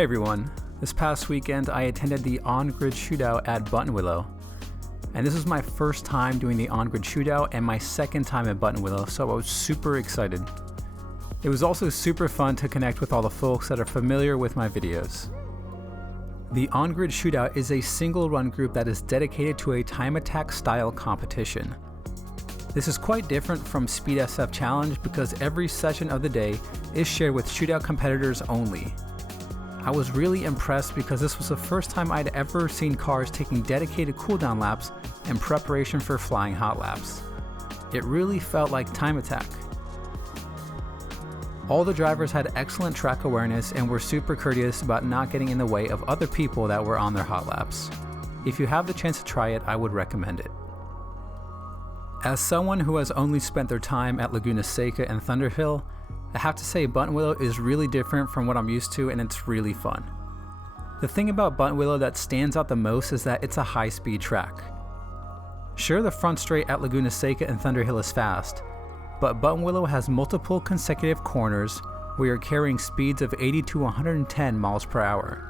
Hey everyone, this past weekend I attended the Ongrid Shootout at Buttonwillow. And this was my first time doing the Ongrid Shootout and my second time at Buttonwillow, so I was super excited. It was also super fun to connect with all the folks that are familiar with my videos. The Ongrid Shootout is a single run group that is dedicated to a time attack style competition. This is quite different from Speed SF Challenge because every session of the day is shared with shootout competitors only. I was really impressed because this was the first time I'd ever seen cars taking dedicated cooldown laps in preparation for flying hot laps. It really felt like time attack. All the drivers had excellent track awareness and were super courteous about not getting in the way of other people that were on their hot laps. If you have the chance to try it, I would recommend it. As someone who has only spent their time at Laguna Seca and Thunderhill, I have to say Buttonwillow is really different from what I'm used to and it's really fun. The thing about Buttonwillow that stands out the most is that it's a high-speed track. Sure, the front straight at Laguna Seca and Thunderhill is fast, but Buttonwillow has multiple consecutive corners where you're carrying speeds of 80 to 110 miles per hour.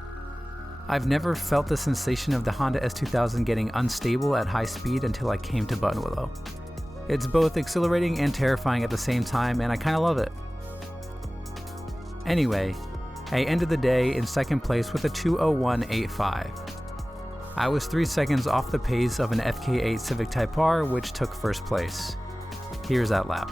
I've never felt the sensation of the Honda S2000 getting unstable at high speed until I came to Buttonwillow. It's both exhilarating and terrifying at the same time, and I kinda love it. Anyway, I ended the day in second place with a 2:01.85. I was 3 seconds off the pace of an FK8 Civic Type R, which took first place. Here's that lap.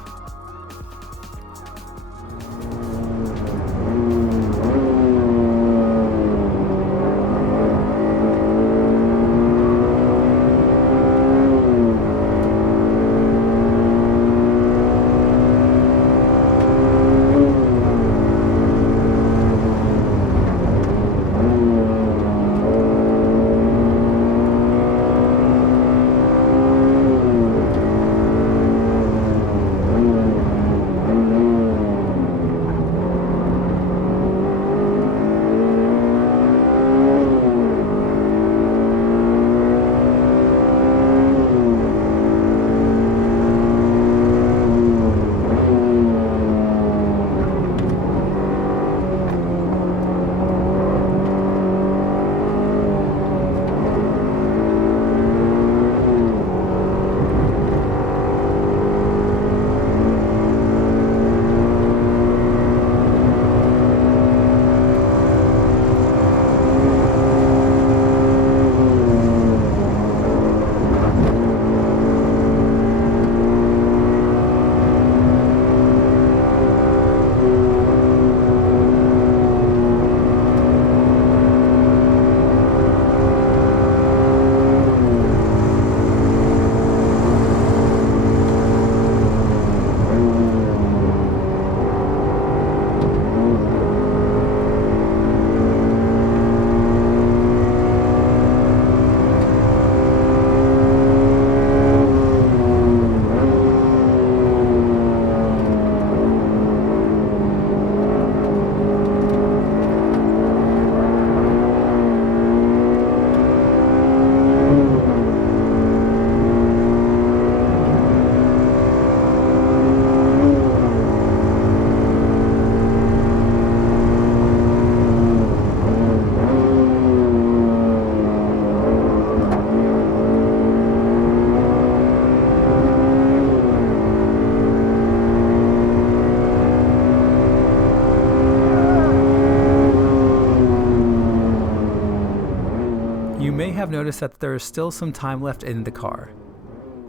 You may have noticed that there is still some time left in the car.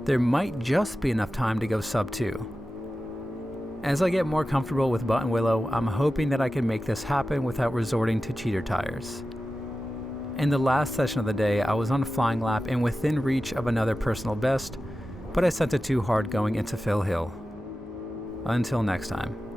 There might just be enough time to go sub 2. As I get more comfortable with Buttonwillow, I'm hoping that I can make this happen without resorting to cheater tires. In the last session of the day, I was on a flying lap and within reach of another personal best, but I sent it too hard going into Phil Hill. Until next time.